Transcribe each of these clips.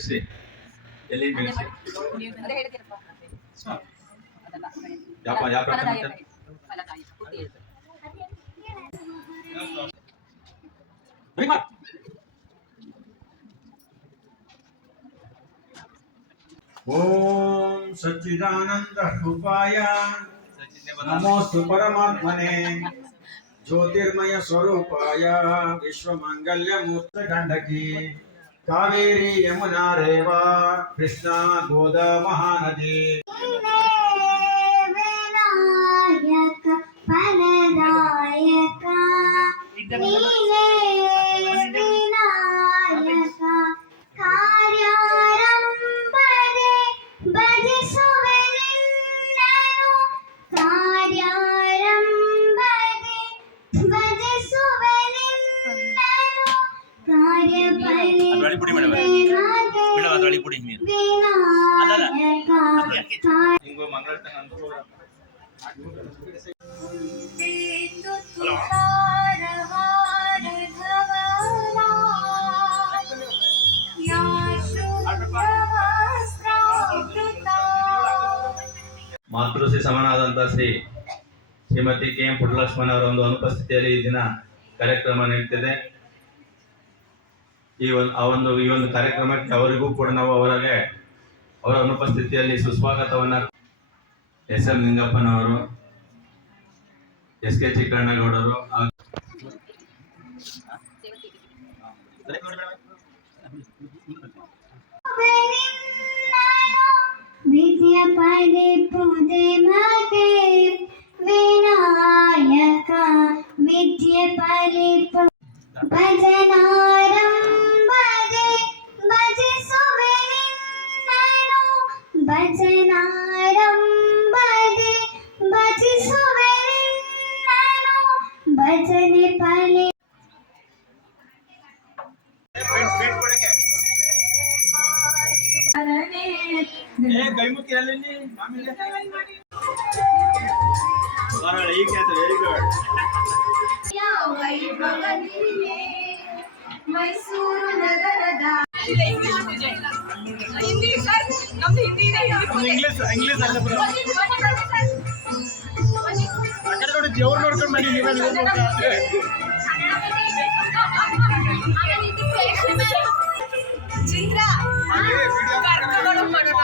ಬಿಡಿಸಿ ಎಲ್ಲಿ ಬಿಡಿಸಿ ಅದೇ ಹೇಳ್ತೀರಪ್ಪ ಅದಲ್ಲ ಯಾವ ಯಾವ ಪ್ರಕಾರ ಫಲದಾಯ ಮತ್ತೆ? ಕಡೆ. ಫಲದಾಯ ಬುದ್ಧಿ ಹೇಳ್ತು. ಓಂ ಸಚ್ಚಿದಾನಂದ ರೂಪಾಯ காவேரி யமுனா ரேவா கிருஷ்ணா கோதா மகாநதி. ಅಳಿ ಪುಡಿ ಮೇಡಮ್ ಮೇಡಮ್ ಅದ್ರ ಅಳಿ ಪುಡಿ ನೀರು. ಅಲ್ಲ ಹಿಂಗು ಮಂಗಳ ಮಾತೃಶ್ರೀ ಸಮನಾದಂಥ ಶ್ರೀ ಶ್ರೀಮತಿ ಕೆ ಎಂ ಪುಟ್ಟಲಕ್ಷ್ಮಣ್ ಅವರ ಒಂದು ಅನುಪಸ್ಥಿತಿಯಲ್ಲಿ ಈ ದಿನ ಕಾರ್ಯಕ್ರಮ ನಡೀತಿದೆ. ಈ ಒಂದು ಆ ಒಂದು ಈ ಒಂದು ಕಾರ್ಯಕ್ರಮಕ್ಕೆ ಅವರಿಗೂ ಕೂಡ ನಾವು ಅವರಿಗೆ ಅವರ ಅನುಪಸ್ಥಿತಿಯಲ್ಲಿ ಸುಸ್ವಾಗತವನ್ನ ಎಸ್ ಎಂ ನಿಂಗಪ್ಪನವರು, ಎಸ್ ಕೆ ಚಿಕ್ಕಣ್ಣಗೌಡರು ವಿನಾಯಕ ವಿದ್ಯೆ ಪರಿಪ ಭಜನಾರಂಭದೆ ಭಜನಾರಂಭದೆ ಭಜಿಸುವೆ ನಿನ್ನನು ಭಜನೆ ಪಲೆ ವೈಭವನಿಗೆ ಮೈಸೂರು ನಗರದ ಹಿಂದಿ ಸರ್ ನಮ್ದು ಹಿಂದಿ ಇದೆ ಇಂಗ್ಲಿಷ್ ಇಂಗ್ಲಿಷ್ ಅಲ್ಲ ಬ್ರೋ ಆ ಕಡೆ ನೋಡಿ ದೇವ್ರು ನೋಡ್ಕೊಂಡು ಬನ್ನಿ ನೀವೇ ನೀವು ಚಿತ್ರ. ಕರ್ಕೊಂಡು ಮಾಡೋಣ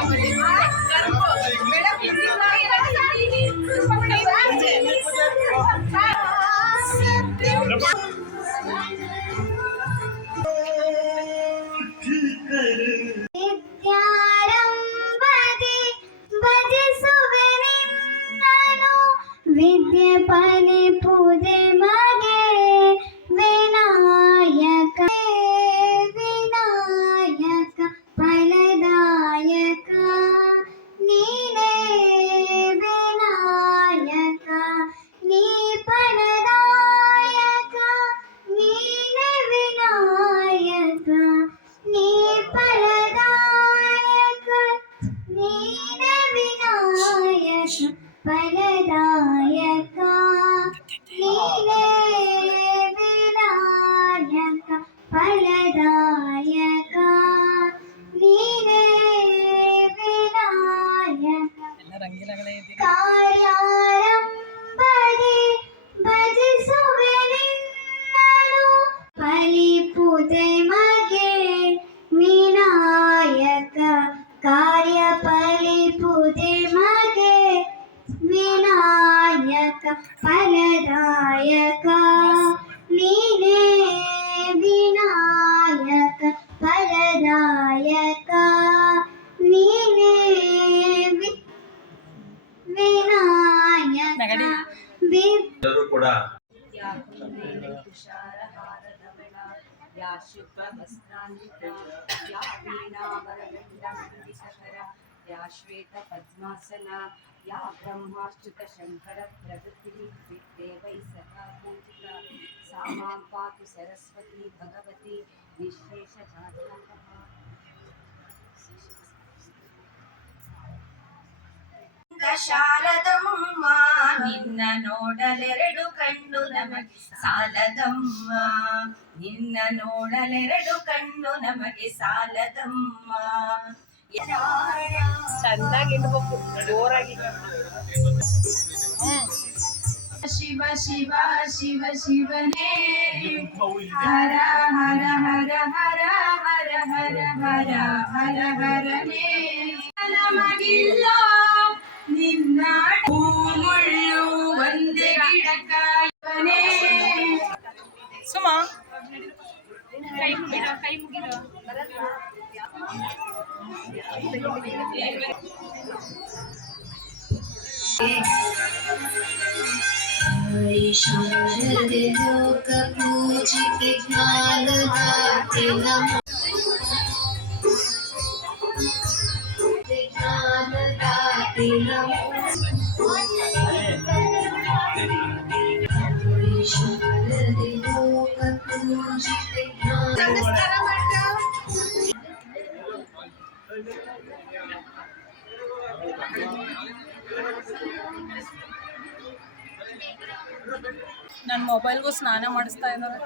പലതായ या वीणावरदण्डमण्डितकरा या श्वेतपद्मासना या ब्रह्माच्युतशङ्करप्रभृतिः विद्देवैः सदा पूजिता सा माँ पातु सरस्वती भगवती निःशेषजातकः ಶಾರದಮ್ಮ ನಿನ್ನ ನೋಡಲೆರಡು ಕಣ್ಣು ನಮಗೆ ಸಾಲದಮ್ಮ. ನಿನ್ನ ನೋಡಲೆರಡು ಕಣ್ಣು ನಮಗೆ ಸಾಲದಮ್ಮ. ಜೋರಾಗಿ. ಶಿವ ಶಿವ ಶಿವ ಶಿವನೇ. ಹರ ಹರ ಹರ ಹರ ಹರ ಹರ ಹರ ಹರ ಹರನೇ. ನಮಗಿಲ್ಲ. वैष्णवदेवो कपूजितज्ञानदाते नमः ನನ್ನ ಮೊಬೈಲ್ಗೂ ಸ್ನಾನ ಮಾಡಿಸ್ತಾ ಇದ್ದಾರೆ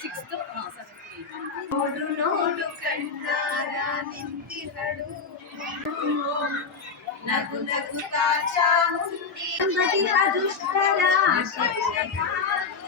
ಸಿಕ್ಸ್ತ್ ನೋಡು ನೋಡು ಕಣ್ಣಾರ ನಿಂತಿರಡು ನಗು ನಗು ಕಾಚಾ ಮುಂದೆ ದುಷ್ಟರ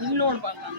இன்னொன்று பார்க்கலாம்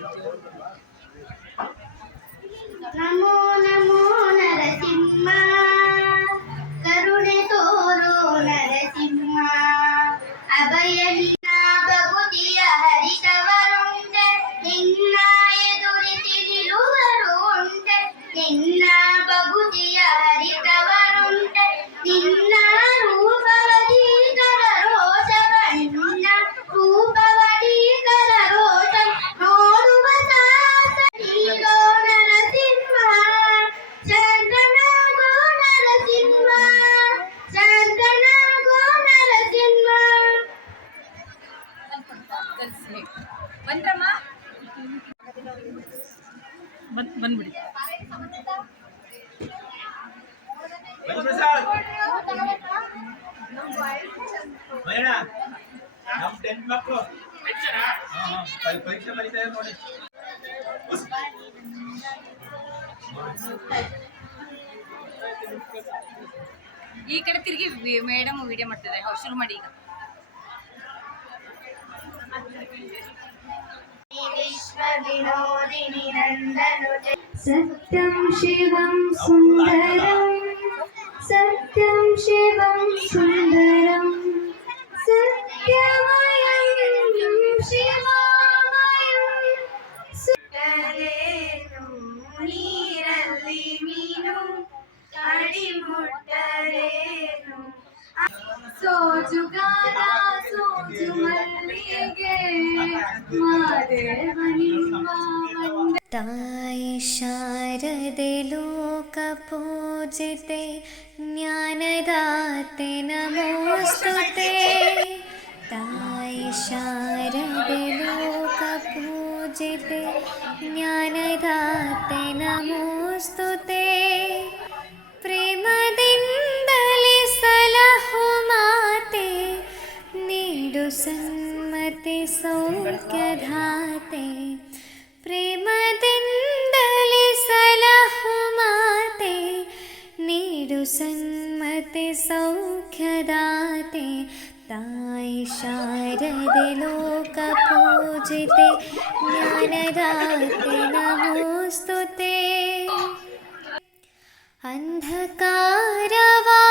ಬಂದ್ರಮ್ಮ? ಬಂದ್ಬಿಡಿ. ಪರೀಕ್ಷೆ ಬರೀತಾ ನೋಡಿ. ಈ ಕಡೆ ತಿರುಗಿ ಮೇಡಮ್ ವಿಡಿಯೋ ಮಾಡ್ತಿದ್ದಾರೆ. ಶುರು ಮಾಡಿ ಈಗ. विश्वविनोदिनि नन्दनुते सत्यं शिवं सुन्दरं सत्यं शिवं सुन्दरं തായ ശാരദ ലോകപൂജിതേ ജ്ഞാനദാത്തെ നമോസ്തുതേ. തായ ശാരദ ലോകപൂജിതേ ജ്ഞാനദാത്തെ നമോസ്തുതേ. പ്രേമദിന്ദലി സലഹുമാതേ നീടുസന്ന ते सौख्य धाते प्रेम प्रेमदिन्दलि सलहु माते नीडु सन्मते सौख्य सौख्यदाते ताय शारदे लोकपूजिते ज्ञान दाते नमोस्तुते। अंधकारवा